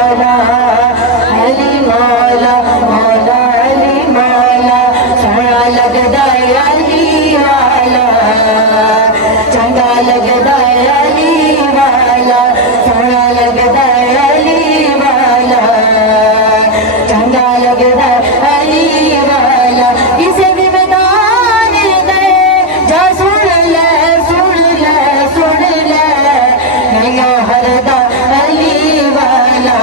मौला अली मौला मौला अली मौला सोहना लगदा अली वाला चंगा लगदा अली वाला सोहना लगदा अली वाला चंगा लगदा अली वाला किसे भी मैदान गए जा सुन ले सुन ले सुन ले नैया हरदा अली वाला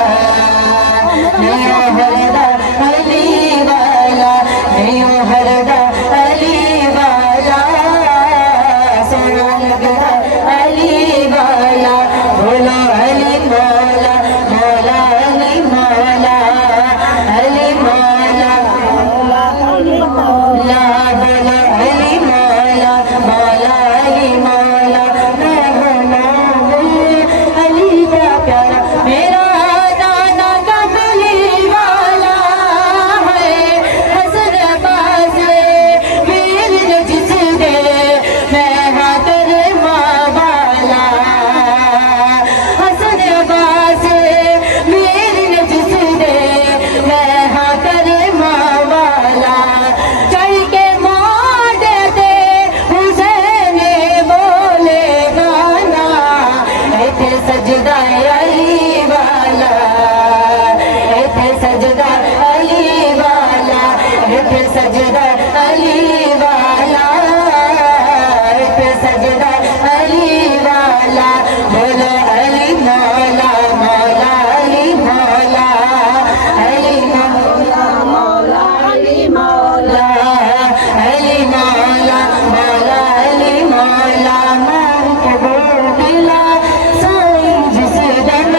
नैया हरदा अली वाला नैया हरदा अली वाला सोना लगदा अली वाला बोलो अली मौला मौला अली मौला अली मौला ला बोलो अली मौला मौला अली मौला मैं हूँ अली का प्यारा मेरा दादा कबली वाला है हसन बाज वीर जिस दे मैं हाथर माँ वाला हसन बाज वीर जिस दे मैं हाथर माँ वाला चढ़ के मार दे हुसैन बोले गाना ऐथे सजदा अली वाला ऐथे सजदा अली वाला ऐथे सजदा अली वाला ऐथे सजदा अली वाला बोलो अली मौला मौला अली मौला अली मौला मौला अली मौला अली मौला मौला अली मौला मान के बोला साईं जिस दम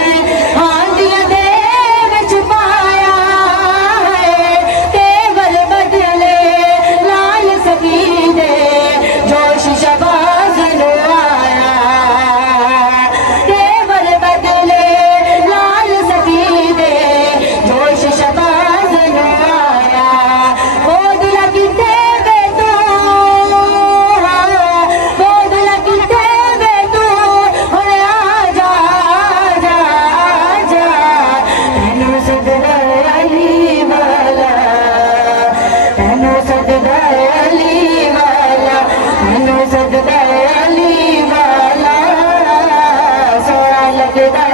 आंधिया दे विच पाया है तेवर बदले लाल सकीदे जोश शबाज नु आया तेवर बदले लाल सकीदे जोश शबाज नु आया बोद लगते वे तू बोद लगते वे तू हुण आजा आजा आजा तेनू सजदा अली वाला तेनू सजदा अली वाला तेनू सजदा अली वाला सोहना लगदा